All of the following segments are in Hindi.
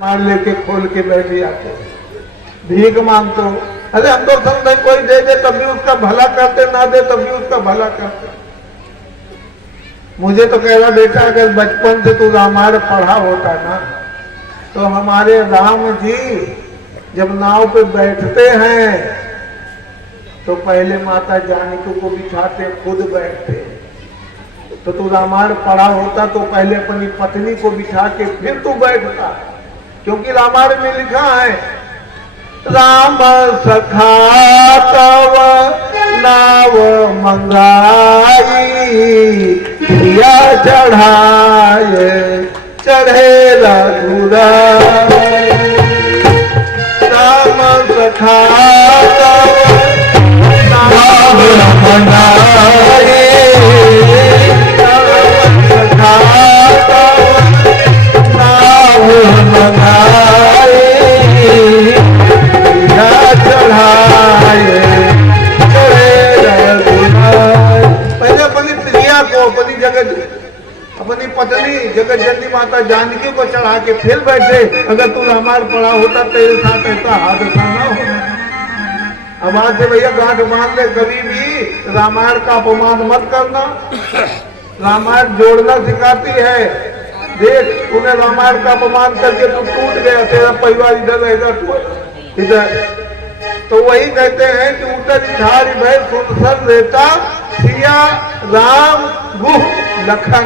मार लेके खोल के बैठ जाते, भीख मांगते हो। अरे हम तो समझे कोई दे दे तब भी उसका भला करते, ना दे तब भी उसका भला करते। मुझे तो कह रहा बेटा अगर बचपन से तू रामायण पढ़ा होता ना तो हमारे राम जी जब नाव पे बैठते हैं तो पहले माता जानकी को बिठाते, खुद बैठते। तो तू रामायण पढ़ा होता तो पहले अपनी पत्नी को बिठा के फिर तू बैठता, क्योंकि रामायण में लिखा है राम सखा तव नाव मंगाई, दिया चढ़ाए चढ़े रघुराई। राम सखा तव नाव मंगाई, राम सखा तव नाव मंगाई, पहले अपनी प्रिया को, अपनी अपनी पत्नी जगत जननी माता जानकी को चढ़ा के फिर बैठे। अगर तू रामायण पढ़ा होता तेरे साथ ऐसा हादसा ना होता। अब आज से भैया गांठ बांध ले, कभी भी रामायण का अपमान मत करना। रामायण जोड़ना सिखाती है। देख तूने रामायण का अपमान करके तू टूट गया, तेरा परिवार इधर रहेगा, तू इधर। तो वही कहते हैं कि उतर झारी भय सुनसर रहता सिया राम गुह लखन,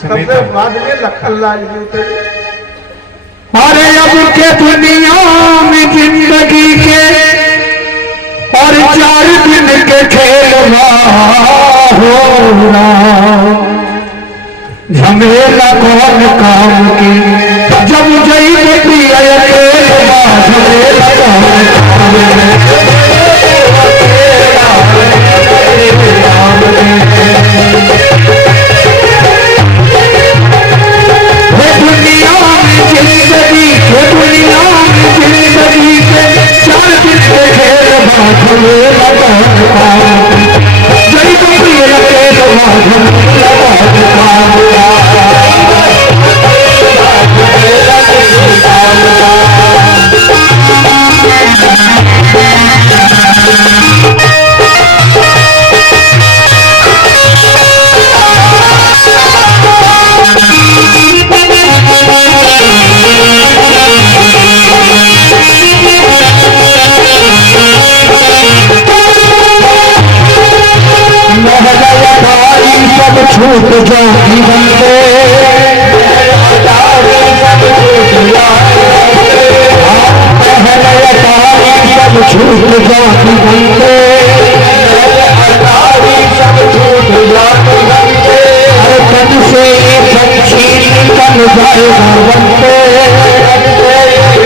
सबसे बाद में लखन लाल जी उतरे। अरे अब के दुनिया में जिंदगी के और 4 दिन के खेल हो झमेला कौन काम की, जब जई प्रिय झमेला कौन दुनिया में जिंदगी के 4 दिन के खेल झमेला कौन काम की, जई प्रिय झमेला कौन काम छूट जाती बंदे, सब छूट जाती बंदे, सब छूट जाती बंदे, हर तन से पंछी निकल जाएगा बंदे,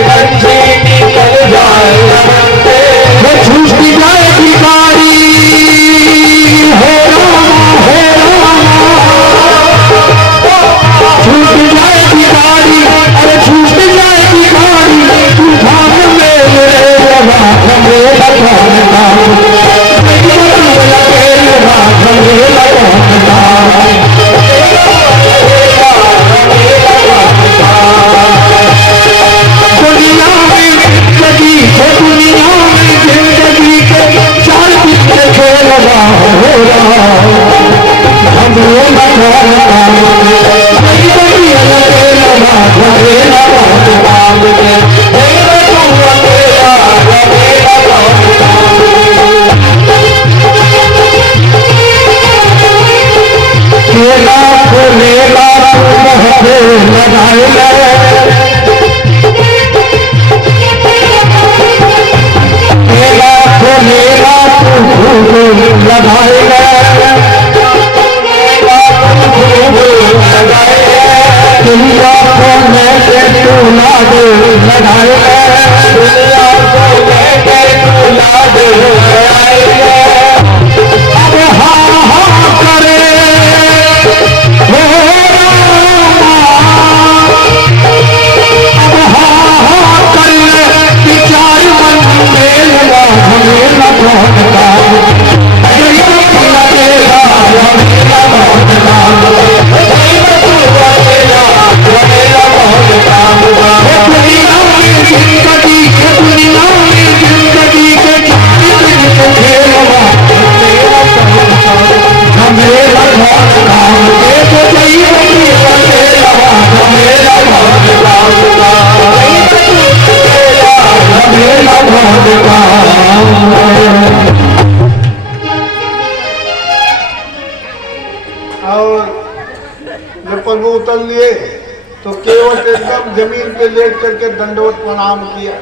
पंछी निकल जाएगा बंदे, वो छूट जाएगी गाड़ी हो छूट जाएगी गाड़ी, अरे छूट जाएगी गाड़ी, तूफान में मेरा कौन काम पे लेट करके दंडवत प्रणाम किया।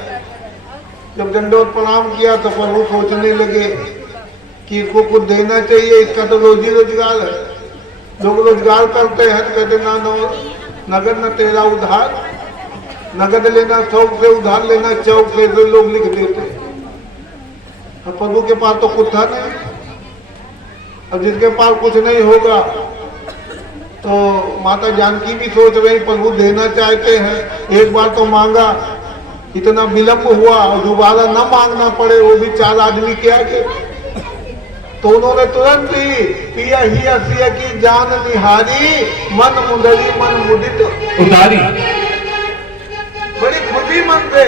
जब दंडवत प्रणाम किया तो प्रभु सोचने लगे कि इसको कुछ देना चाहिए, इसका तो रोजी रोजगार है, लोग रोजगार करते हैं। तो कहते ना नगद न तेरा उधार, नगद लेना शौक से, उधार लेना चौक से, तो लोग लिख देते। अब प्रभु के पास तो कुछ था नहीं। अब जिसके पास कुछ नहीं होगा तो माता जानकी भी सोच रही प्रभु देना चाहते हैं, एक बार तो मांगा, इतना विलंब हुआ और दोबारा न मांगना पड़े, वो भी 4 आदमी के आगे। तो उन्होंने तुरंत ही पिया ही असिया की जान निहारी, मन मुदरी मन मुदित उतारी। बड़ी खुशी मन से,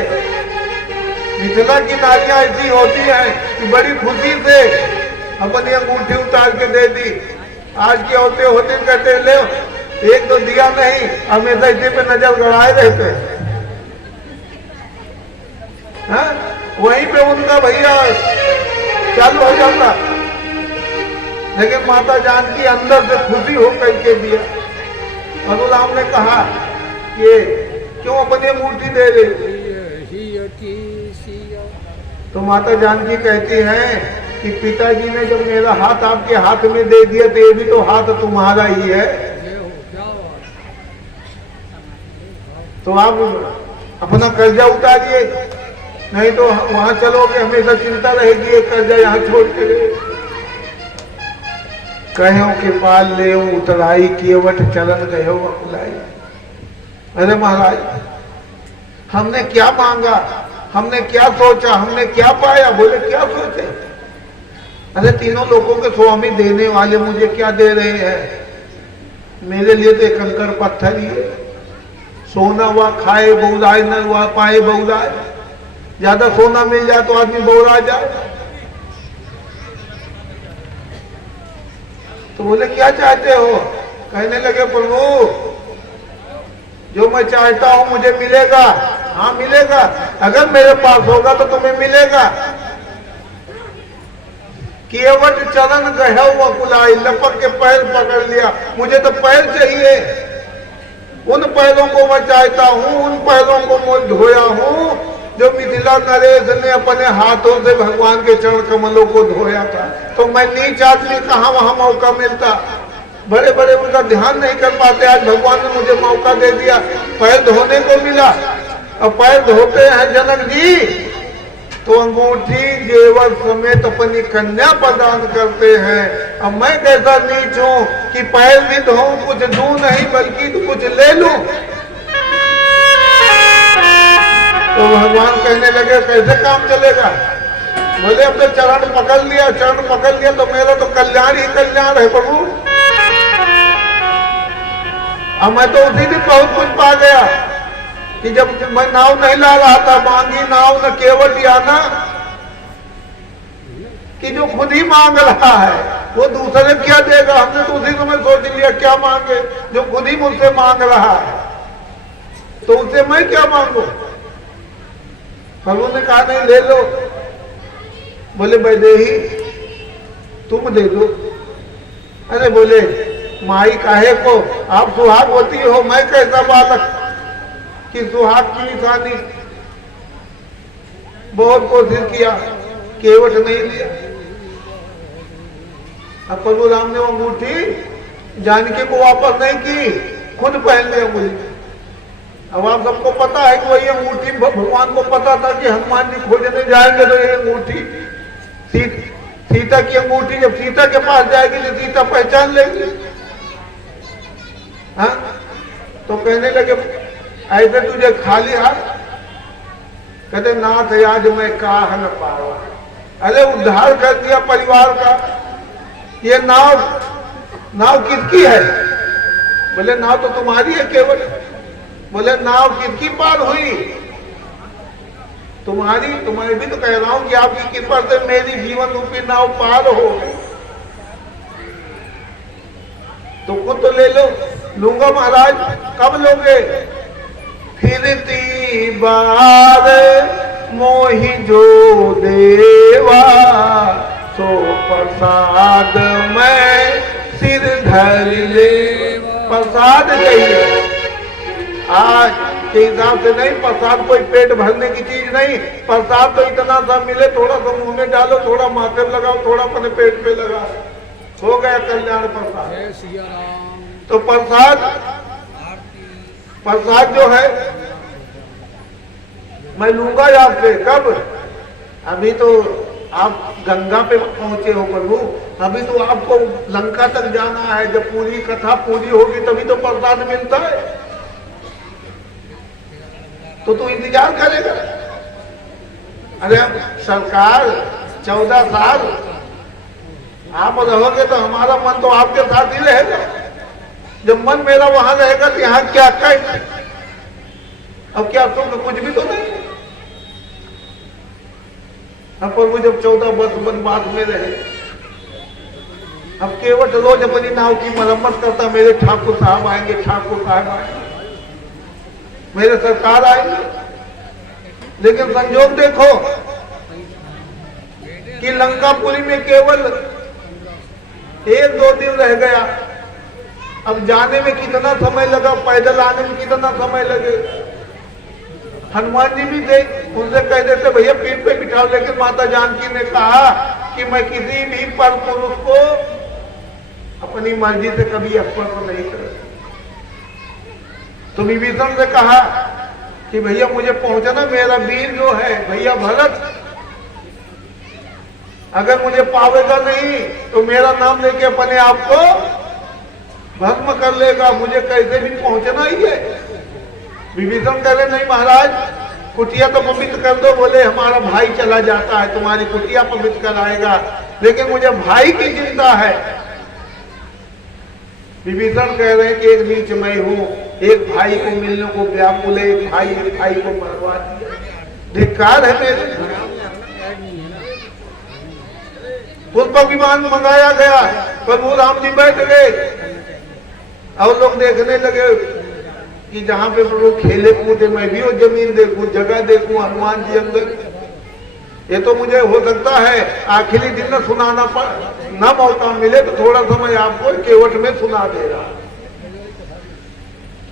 मिथिला की नारियां ऐसी होती हैं कि बड़ी खुशी से अपनी अंगूठी उतार के दे दी। आज की औरतें होती कहते ले एक तो दिया नहीं, हमेशा इसी पे नजर गड़ाए रहते हैं। वहीं पे उनका भैया चालू हो जाता, लेकिन माता जानकी अंदर से खुशी हो करके दिया। अनुराम ने कहा कि क्यों अपनी अंगूठी दे रहे? तो माता जानकी कहती हैं कि पिताजी ने जब मेरा हाथ आपके हाथ में दे दिया तो ये भी तो हाथ तुम्हारा ही है, तो आप अपना कर्जा उतारिए, नहीं तो वहां चलोगे हमेशा चिंता रहेगी, एक कर्जा यहाँ छोड़ के गए। कहो के पाल ले उतराई, केवट चलन गयो अकुलाई। अरे महाराज, हमने क्या मांगा, हमने क्या सोचा, हमने क्या पाया? बोले क्या सोचे? अरे तीनों लोगों के स्वामी देने वाले मुझे क्या दे रहे हैं? मेरे लिए तो एक कंकड़ पत्थर ही है। सोना हुआ खाए बहुराए, न हुआ पाए बहुराए। ज्यादा सोना मिल जाए तो आदमी बहुरा जाए। तो बोले क्या चाहते हो? कहने लगे प्रभु जो मैं चाहता हूं मुझे मिलेगा। हाँ मिलेगा, अगर मेरे पास होगा तो तुम्हें मिलेगा। केवट चरण गया कुलाई, लपक के पैर पकड़ लिया, मुझे तो पैर चाहिए। उन पैरों को मैं चाहता हूँ, उन पैरों को मैं धोया हूँ जो मिथिला नरेश ने अपने हाथों से भगवान के चरण कमलों को धोया था। तो मैं नीच आदमी कहाँ वहां मौका मिलता, बड़े बड़े उनका ध्यान नहीं कर पाते। आज भगवान ने मुझे मौका दे दिया, पैर धोने को मिला। और पैर धोते हैं जनक जी तो अंगूठी जेवर समेत अपनी कन्या प्रदान करते हैं। अब मैं कैसा नीच हूं कि पैर भी धोऊं, कुछ दूं नहीं बल्कि तो कुछ ले लूं। तो भगवान कहने लगे कैसे काम चलेगा? बोले अब तो चरण पकड़ लिया, चरण पकड़ लिया तो मेरा तो कल्याण ही कल्याण है प्रभु। अब मैं तो उसी दिन बहुत कुछ पा गया कि जब मैं नाव नहीं ला रहा था, मांगी नाव न केवट आना, कि जो खुद ही मांग रहा है वो दूसरे क्या देगा। हमने तो उसी समय सोच लिया क्या मांगे, जो खुद ही मुझसे मांग रहा है तो उसे मैं क्या मांगू। प्रभु ने कहा नहीं ले लो। बोले वैदेही तुम दे दो। अरे बोले माई काहे को, आप सुहाग होती हो, मैं कैसा बालक कि सुहाग की निशानी। बहुत कोशिश किया, केवट नहीं लिया। अब प्रभु राम ने वो अंगूठी जानकी को वापस नहीं की, खुद पहन लिया अंगूठी। अब आप सबको पता है कि वही अंगूठी भगवान को पता था कि हनुमान जी खोजने जाएंगे तो ये अंगूठी सीता की अंगूठी जब सीता के पास जाएगी तो सीता पहचान लेगी। हाँ तो कहने लगे ऐसे तुझे खाली हाथ, कहते नाथ आज मैं काह न पावा। अरे उद्धार कर दिया परिवार का। ये नाव किसकी है? बोले नाव तो तुम्हारी है केवल। बोले नाव किसकी पार हुई? तुम्हारी। तुम्हारी भी तो कह रहा हूं कि आपकी कृपा से मेरी जीवन रूपी नाव पार हो गई। तो खुद तो ले लो। लूंगा महाराज। कब लोगे? फिरती बार मोहि जो देवा, सो प्रसाद में सिर धर ले। प्रसाद चाहिए। आज के हिसाब से नहीं। प्रसाद कोई पेट भरने की चीज नहीं। प्रसाद तो इतना सा मिले, थोड़ा सा मुंह में डालो, थोड़ा माथे लगाओ, थोड़ा अपने पेट पे लगाओ, हो गया कल्याण प्रसाद। तो प्रसाद जो है मैं लूंगा आपसे। कब? अभी तो आप गंगा पे पहुंचे हो प्रभु, अभी तो आपको लंका तक जाना है। जब पूरी कथा पूरी होगी तभी तो प्रसाद मिलता है। तो तू इंतजार करेगा? अरे सरकार 14 साल आप रहोगे तो हमारा मन तो आपके साथ ही रहेगा। जब मन मेरा वहां रहेगा तो यहाँ क्या कर, अब क्या सुख कुछ भी तो नहीं। अब प्रभु जब 14 वर्ष वनवास में रहे, अब केवट रोज अपनी नाव की मरम्मत करता, मेरे ठाकुर साहब आएंगे, ठाकुर साहब आएंगे, मेरे सरकार आएंगे। लेकिन संजोग देखो कि लंकापुरी में केवल 1-2 दिन रह गया। अब जाने में कितना समय लगा, पैदल आने में कितना समय लगे। हनुमान जी भी थे, उनसे कह देते भैया पीठ पे बिठाओ, लेकिन माता जानकी ने कहा कि मैं किसी भी पर पुरुष को अपनी मर्जी से कभी स्पर्श नहीं करूंगा। तो विभीषण से कहा कि भैया मुझे पहुंचना, मेरा वीर जो है भैया भरत अगर मुझे पावेगा नहीं तो मेरा नाम लेके अपने आप को भस्म कर लेगा, मुझे कैसे भी पहुंचना ही है। विभीषण कह रहे नहीं महाराज, कुटिया तो पवित्र कर दो। बोले हमारा भाई चला जाता है, तुम्हारी कुटिया पवित्र कराएगा, लेकिन मुझे भाई की चिंता है। विभीषण कह रहे हैं कि एक नीच मैं हूं, एक भाई को मिलने को व्याकुल है, एक भाई को मरवा दिया, धिक्कार है मेरे। पुष्पक विमान मंगाया गया, प्रभु राम जी बैठ गए और लोग देखने लगे कि जहां पे प्रभु खेले कूदे, मैं भी वो जमीन देखूं, जगह देखूं, हनुमान जी अंदर। ये तो मुझे हो सकता है आखिरी दिन में सुनाना ना मौका मिले तो थोड़ा समय आपको केवट में सुना देगा।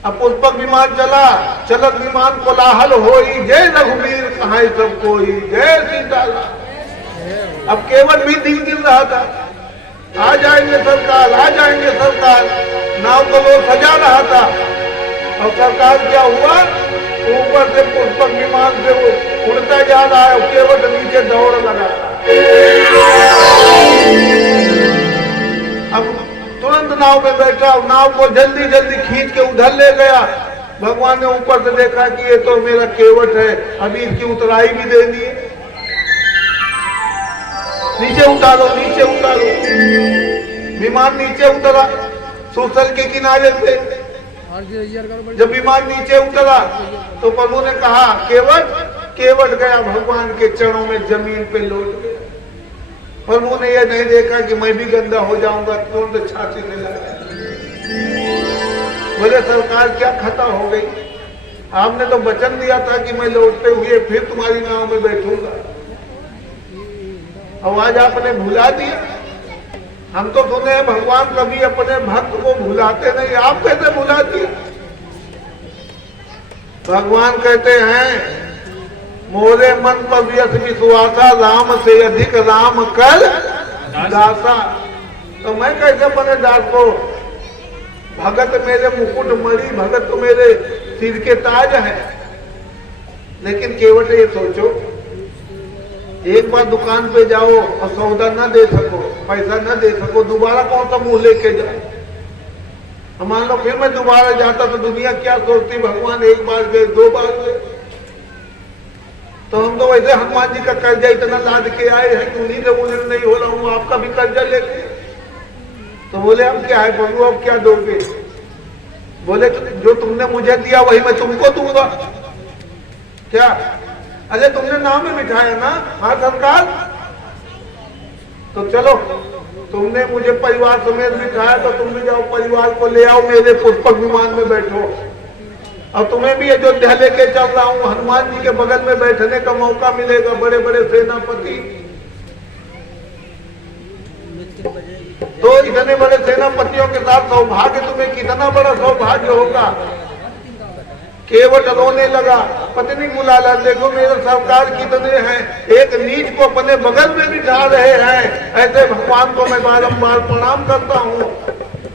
अब पुष्पक विमान चला, चलत विमान कोलाहल होई, जय रघुवीर कहां सब कोई, जय सीताराम। अब केवट भी दिन गिन रहा था, आ जाएंगे सरकार, आ जाएंगे सरकार। नाव को वो सजा रहा था और सरकार क्या हुआ, ऊपर से पुष्पक विमान से वो उड़ता जा रहा है, केवट नीचे दौड़ लगा। अब तुरंत नाव में बैठा, नाव को जल्दी जल्दी खींच के उधर ले गया। भगवान ने ऊपर से देखा कि ये तो मेरा केवट है, अभी इसकी उतराई भी देनी है, नीचे उतारो, नीचे उतारो। विमान नीचे उतरा सुसल के किनारे पे। जब विमान नीचे उतरा तो प्रभु ने कहा केवट, केवट गया भगवान के चरणों में जमीन पे लौट गया। प्रभु ने यह नहीं देखा कि मैं भी गंदा हो जाऊंगा, तुरंत छाती में लगा। बोले सरकार क्या खता हो गई, आपने तो वचन दिया था कि मैं लौटते हुए फिर तुम्हारी नाव में बैठूंगा, और आज आपने भुला दिया। हम तो सुने हैं भगवान कभी अपने भक्त को भुलाते नहीं, आप कैसे भुला दिया। भगवान कहते हैं मोरे मन पर यश विश्वासा, राम से अधिक राम कर दासा। तो मैं कैसे अपने दास को, भगत मेरे मुकुट मणि, भगत तो मेरे सिर के ताज है। लेकिन केवट ये सोचो, एक बार दुकान पे जाओ और सौदा न दे सको, पैसा न दे सको, दोबारा कौन सा मुंह लेके जाए। मान लो फिर मैं दोबारा जाता तो दुनिया क्या सोचती, भगवान एक बार गए, 2 बार गए। तो हम तो वैसे हनुमान जी का कर्जा इतना लाद के आए हैं, उन्हीं से उन्हें नहीं हो रहा हूँ, आपका भी कर्जा लेके। तो बोले अब क्या है प्रभु, अब क्या दोगे। बोले जो तुमने मुझे दिया वही मैं तुमको दूंगा। क्या, अरे तुमने नाम में बिठाया ना, हाँ सरकार। तो चलो, तुमने मुझे परिवार समेत बिठाया तो तुम भी जाओ, परिवार को ले आओ, मेरे पुष्पक विमान में बैठो। और तुम्हें भी अयोध्या लेके चल रहा हूँ, हनुमान जी के बगल में बैठने का मौका मिलेगा, बड़े बड़े सेनापति। तो इतने बड़े सेनापतियों के साथ सौभाग्य, तुम्हें कितना बड़ा सौभाग्य होगा केवट रोने लगा, पत्नी बुला ला, देखो मेरे सरकार कितने हैं, एक नीच को अपने बगल में बिठा रहे हैं, ऐसे भगवान को मैं बारंबार प्रणाम करता हूँ।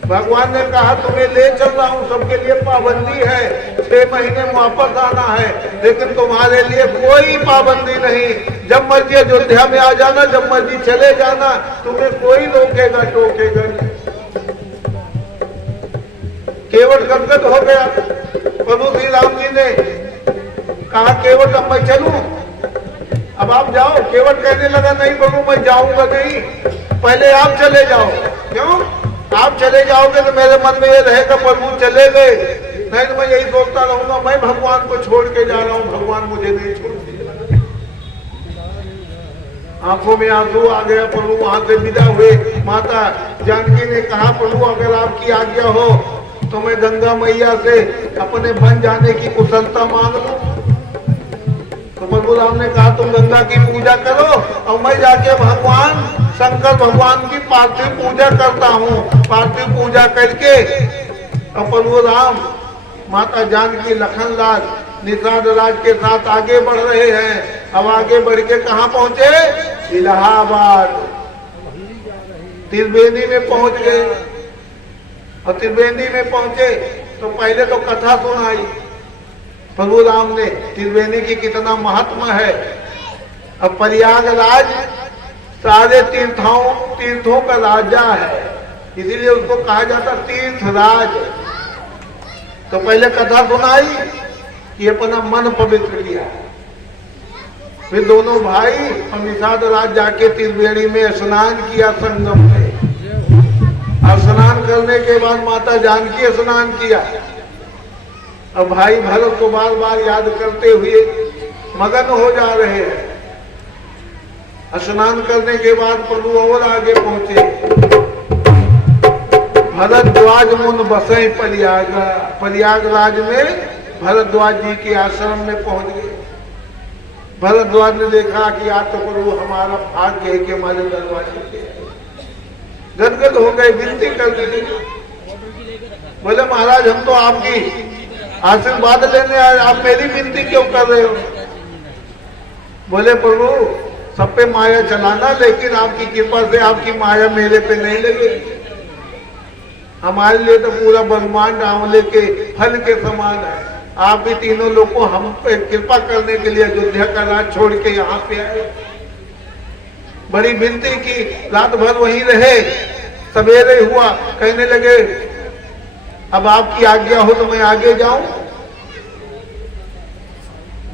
भगवान ने कहा तुम्हें ले चल रहा हूँ, सबके लिए पाबंदी है, 6 महीने में वापस आना है, लेकिन तुम्हारे लिए कोई पाबंदी नहीं, जब मर्जी अयोध्या में आ जाना, जब मर्जी चले जाना, तुम्हें कोई रोकेगा टोकेगा नहीं। केवट गदगद हो गया। प्रभु श्री राम जी ने कहा केवट अब मैं चलूं, अब आप जाओ। केवट कहने लगा नहीं प्रभु मैं जाऊंगा नहीं, पहले आप चले जाओ। क्यों? आप चले जाओगे तो मेरे मन में ये रहेगा प्रभु चले गए, नहीं तो मैं यही सोचता रहूंगा मैं भगवान को छोड़ के जा रहा हूँ, भगवान मुझे नहीं छोड़ते। आंखों में आंसू आ गया। प्रभु वहां से विदा हुए। माता जानकी ने कहा प्रभु अगर आपकी आज्ञा हो तो मैं गंगा मैया से अपने बन जाने की कुशलता मांग लूं। तो प्रभु राम ने कहा तुम गंगा की पूजा करो और मैं जाके भगवान शंकर भगवान की पार्थिव पूजा करता हूँ। पार्थिव पूजा करके और प्रभु राम माता जानकी लखनलाल निषाद राज के साथ आगे बढ़ रहे हैं। अब आगे बढ़ के कहाँ पहुंचे? इलाहाबाद त्रिवेणी में पहुंच गए। और त्रिवेणी में पहुंचे तो पहले तो कथा सुनाई प्रभु राम ने त्रिवेणी की कितना महात्मा है। अब प्रयागराज सारे तीर्थों का राजा है, इसीलिए उसको कहा जाता तीर्थराज। तो पहले कथा सुनाई कि अपना मन पवित्र किया। फिर दोनों भाई और निषाद राज जाके त्रिवेणी में स्नान किया संगम में। और स्नान करने के बाद माता जानकी स्नान किया। अब भाई भरत को बार बार याद करते हुए मगन हो जा रहे हैं। स्नान करने के बाद प्रभु और आगे पहुंचे। भरद्वाज मुन बसे प्रयागराज में भरद्वाज जी के आश्रम में पहुंच गए। भरद्वाज ने देखा कि आज तो प्रभु हमारा भाग्य है कि हमारे दरवाजे पे गदगद हो गए, विनती कर दी। बोले महाराज हम तो आपकी आशीर्वाद लेने आए, आप मेरी विनती क्यों कर रहे हो? बोले प्रभु सब पे माया चलाना, लेकिन आपकी कृपा से आपकी माया मेरे पे नहीं लगेगी। हमारे लिए तो पूरा ब्रह्मांड आंवले के फल के समान है। आप भी तीनों लोग को हम पे कृपा करने के लिए अयोध्या का राज छोड़ के यहाँ पे आए। बड़ी विनती की, रात भर वहीं रहे। सवेरे हुआ, कहने लगे अब आपकी आज्ञा हो तो मैं आगे जाऊं।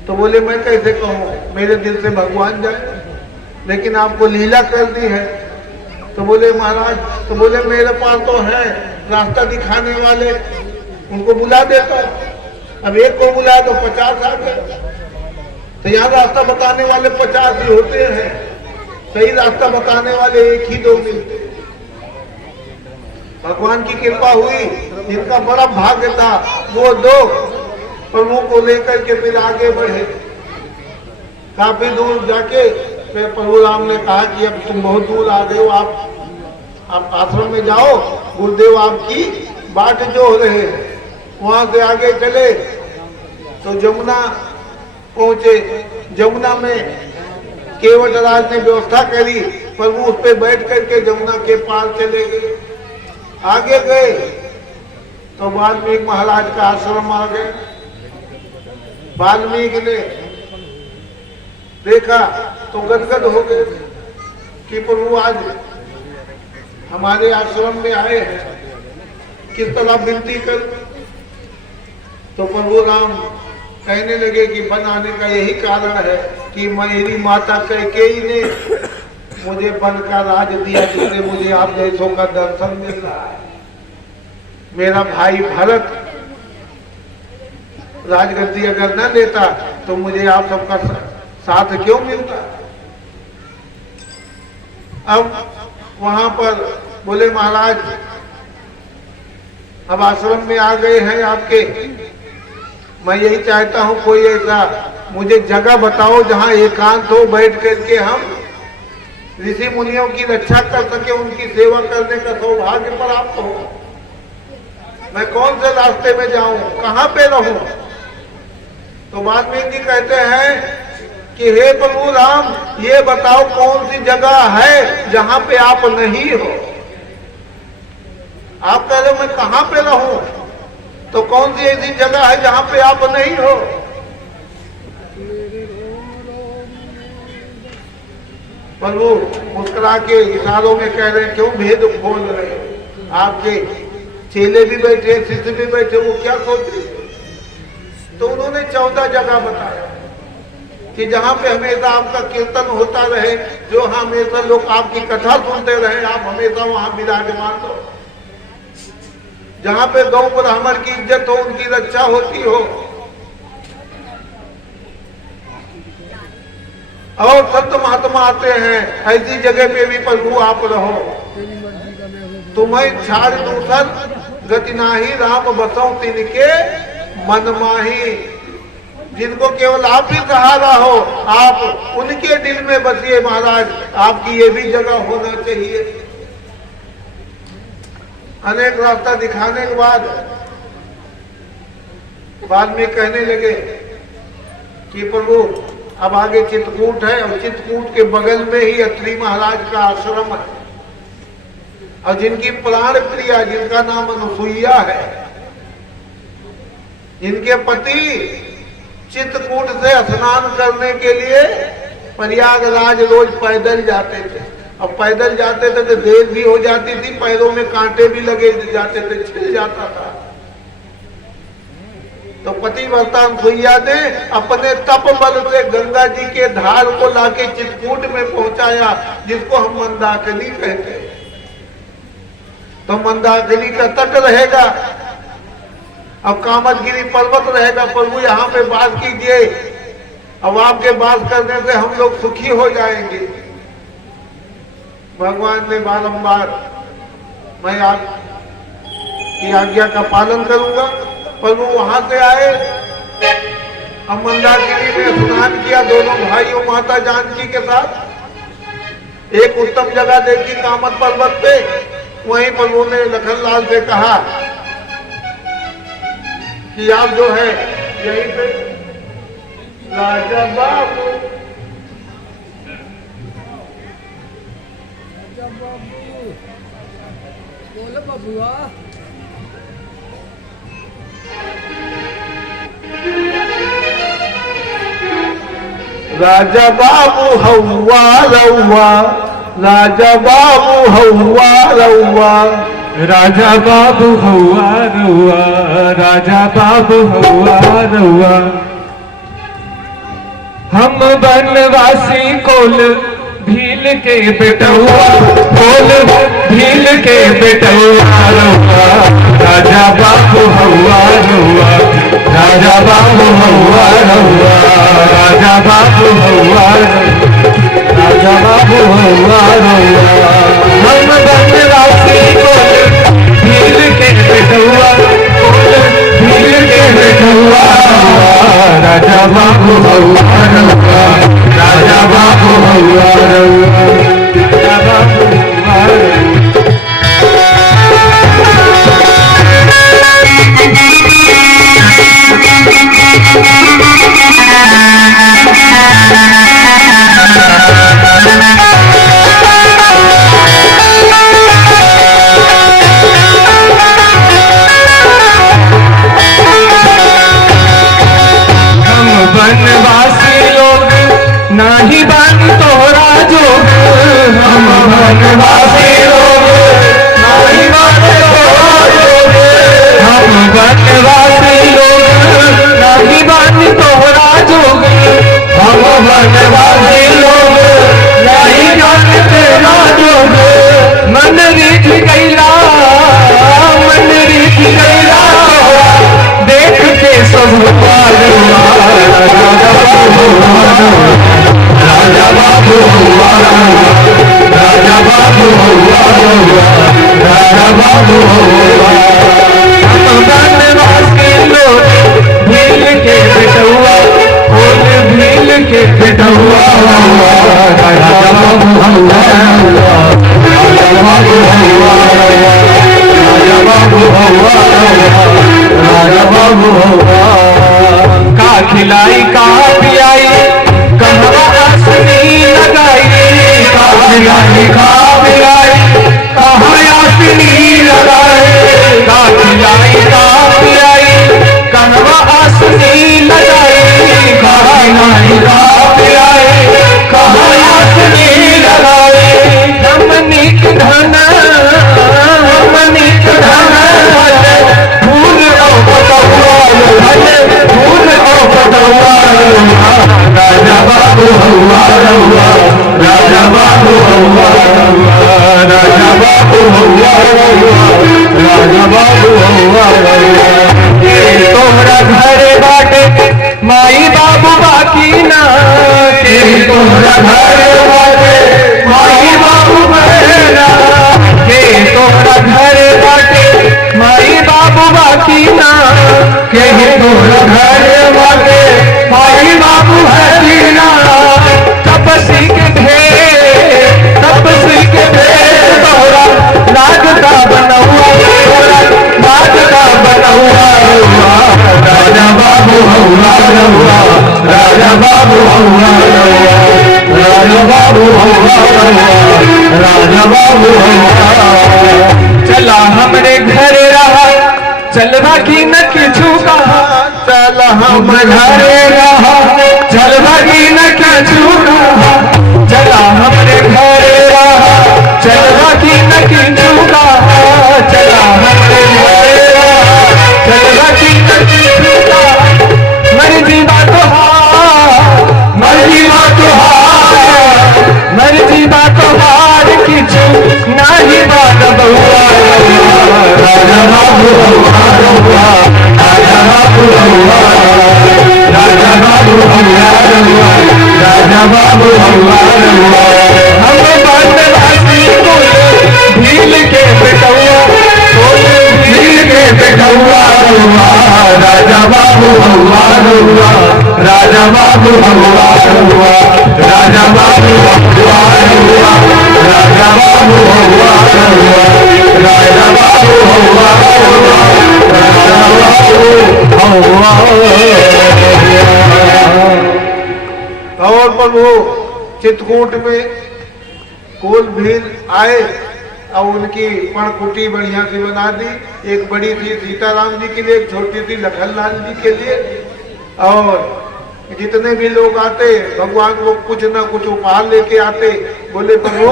तो बोले मैं कैसे कहूं, मेरे दिल से भगवान जाए, लेकिन आपको लीला कर दी है। तो बोले महाराज, तो बोले मेरे पास तो है रास्ता दिखाने वाले, उनको बुला देता। अब एक को बुलाया तो 50 आ गए। तो यहाँ रास्ता बताने वाले 50 ही होते हैं, सही रास्ता बताने वाले 1 ही 2 मिलते। भगवान की कृपा हुई, जिनका बड़ा भाग्य था वो 2 प्रभु को लेकर के फिर आगे बढ़े। काफी दूर जाके फिर प्रभु राम ने कहा कि अब तुम बहुत दूर आ गए हो, आप आश्रम में जाओ, गुरुदेव आपकी बाट जो रहे हैं। वहां से आगे चले तो जमुना पहुंचे। जमुना में केवट राज ने व्यवस्था करी, प्रभु उस पे बैठ करके जमुना के पार चले गए। आगे गए तो वाल्मीकि महाराज का आश्रम आ गए। वाल्मीकि ने देखा तो गदगद हो गए कि प्रभु आज हमारे आश्रम में आए हैं, किस तरह विनती कर। तो प्रभु राम कहने लगे कि बनाने का यही कारण है कि मेरी माता कैकेयी ने मुझे वन का राज दिया, जिससे मुझे आप जैसों का दर्शन मिल रहा है। मेरा भाई भरत राजगद्दी अगर न लेता तो मुझे आप सबका साथ क्यों मिलता। अब वहां पर बोले महाराज अब आश्रम में आ गए हैं आपके, मैं यही चाहता हूं कोई ऐसा मुझे जगह बताओ जहां एकांत हो, बैठ करके हम ऋषि मुनियों की रक्षा कर सके, उनकी सेवा करने का सौभाग्य प्राप्त हो। मैं कौन से रास्ते में जाऊं, कहां पे रहूं? तो वाल्मीकि जी कहते हैं कि हे प्रभु राम, ये बताओ कौन सी जगह है जहां पे आप नहीं हो। आप कह रहे हो मैं कहां पे रहूं, तो कौन सी ऐसी जगह है जहां पे आप नहीं हो। प्रभु मुस्कुरा के इशारों में कह रहे हैं क्यों भेद खोल रहे हो। आपके चेले भी बैठे, शिष्य भी बैठे, वो क्या सोच रहे। तो उन्होंने 14 जगह बताया कि जहां पे हमेशा आपका कीर्तन होता रहे, जो हमेशा लोग आपकी कथा सुनते रहे, आप हमेशा वहां विराजमान हो। जहां पे गौ ब्राह्मण की इज्जत हो, उनकी रक्षा होती हो, और संत महात्मा आते हैं, ऐसी जगह पे भी प्रभु आप रहो। तुम्हें छाड़ दूसर गति नाही, राम बसों तिनके मन माही। जिनको केवल आप ही सहारा हो, आप उनके दिल में बसिए महाराज। आपकी ये भी जगह होना चाहिए। अनेक रास्ता दिखाने के बाद में कहने लगे कि प्रभु अब आगे चित्रकूट है, और चित्रकूट के बगल में ही अत्रि महाराज का आश्रम है, और जिनकी प्राण प्रिया, जिनका नाम अनुसुईया है, जिनके पति चित्रकूट से स्नान करने के लिए प्रयागराज रोज पैदल जाते थे। अब पैदल जाते थे तो देर भी हो जाती थी, पैरों में कांटे भी लगे जाते थे, छिल जाता था। तो पतिव्रता अनुसुईया ने अपने तप बल से गंगा जी के धार को लाके चित्रकूट में पहुंचाया, जिसको हम मंदाकिनी कहते हैं। तो मंदाकिनी का तट रहेगा, अब कामतगिरी पर्वत रहेगा। प्रभु यहाँ पे वास कीजिए, अब आपके वास करने से हम लोग सुखी हो जाएंगे। भगवान ने बारंबार, मैं आपकी आज्ञा का पालन करूंगा। प्रभु वहां से आए, अब मंदाकिनी में स्नान किया दोनों भाइयों माता जानकी के साथ। एक उत्तम जगह देखी कामत पर्वत पे, वहीं प्रभु ने लखनलाल से कहा कि आप जो है यहीं पे राजा बाबू, बोलो बबुआ। राजा बाबू हवा रउआ, राजा बाबू हवा रउआ, राजा बाबू हवा रउआ, राजा बाबू हवा रउआ। हम बनवासी कोल भील के बेटुआ, कोल भील के बेटुआ रउआ, राजा बाबू हवा रउआ, राजा बाबू हवा रउआ, राजा बाबू हवा रउआ, राजा बाबू हवा रउआ। हम बनवासी कोल भील के बेटुआ, कोल भील के बेटुआ, राजा बाबू हवा रउआ, राजा बाबू हवा रउआ, राजा बाबू हवा रउआ। बनवासी लोग नाही बानी तोहरा जोग, हम बनवासी लोग नाही बानी तोहरा जोग, हम बनवासी लोग नाही बानी तोहरा जोग, हम बनवासी लोग नाही बानी तेरा जोग। मन रीत कैला, मन रीत कैला, देख के सब पालवा, राजा बाबू राजा बाबू राजा बाबू राजा बाबू। हम बनवासी लोग भील के बेटुआ, फूल भील के बेटुआ, राजा बाबू राजा बाबू राजा बाबू राजा बाबू का खिलाए तोरा घर बाटे माई बाबू बहना के तोरा घर बाटे माई बाबू बाकी ना के तोरा घर बाटे माई बाबू बाकी ना तपसी के ढेर तोरा लाग का बनौआ तोरा लाग का बनौआ राजा बाबू हौला रहुआ राजा बाबू हौला रहुआ राजा बाबू हौला रहुआ राजा बाबू हौला चला हमरे घर रहा चलवा की न किछु कहा चल हम घरे रहा चलवा की न किछु कहा चला हमरे घरे रहा चलवा की न किछु कहा चला हमरे घरे रहा चलवा की न किछु कहा मर्जी बात मर्जी बात हार किछु नाही बात बहुआ राजा बाबू हौला रहुआ राजा बाबू हौला राजा बाबू हौला रहुआ राजा बाबू हौला रहुआ हम बनवासी कुल भील के बेटौआ भील के बेटौआ रहुआ राजा बाबू हौला रहुआ राजा बाबू हौला रहुआ राजा बाबू हौला रहुआ राजा बाबू हौला रहुआ राजा बाबू हौला रहुआ राजा बाबू हौला। और प्रभु चित्रकूट में कुल भील आए और उनकी पणकुटी बढ़िया सी बना दी। एक बड़ी थी सीताराम जी के लिए, एक छोटी थी लखनलाल जी के लिए। और जितने भी लोग आते भगवान को कुछ ना कुछ उपहार लेके आते। बोले प्रभु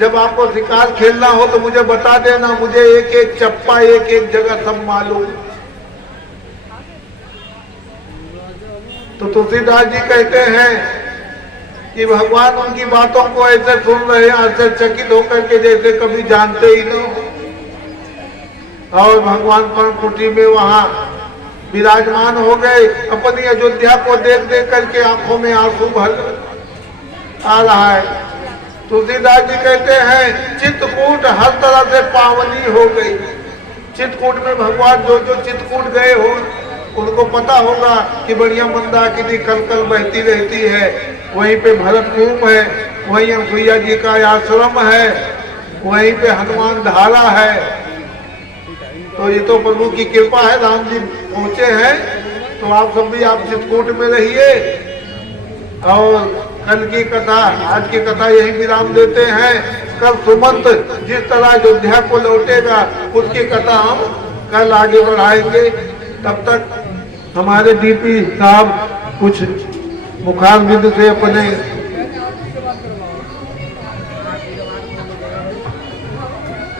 जब आपको शिकार खेलना हो तो मुझे बता देना, मुझे एक एक चप्पा एक एक जगह सब मालूम। तो तुलसीदास जी कहते हैं कि भगवान उनकी बातों को ऐसे सुन रहे हैं आश्चर्यचकित होकर के जैसे कभी जानते ही न हो। और भगवान पर्णकुटी में वहां विराजमान हो गए। अपनी अयोध्या को देख देख करके आंखों में आंसू भर आ रहा है। तुलसीदास जी कहते हैं चित्रकूट हर तरह से पावनी हो गई। चित्रकूट में भगवान जो जो चित्रकूट गए हो उनको पता होगा कि बढ़िया मंदाकिनी कल कल बहती रहती है। वहीं पे भरतभूम है, वहीं अनसुईया जी का आश्रम है, वहीं पे हनुमान धारा है। तो ये तो प्रभु की कृपा है, राम जी पहुंचे हैं। तो आप सब भी आप चित्रकूट में रहिए। और कल की कथा, आज की कथा यही विराम देते हैं। कल सुमंत जिस तरह अयोध्या को लौटेगा उसकी कथा हम कल आगे बढ़ाएंगे। तब तक हमारे डीपी साहब कुछ मुखारबिंद से अपने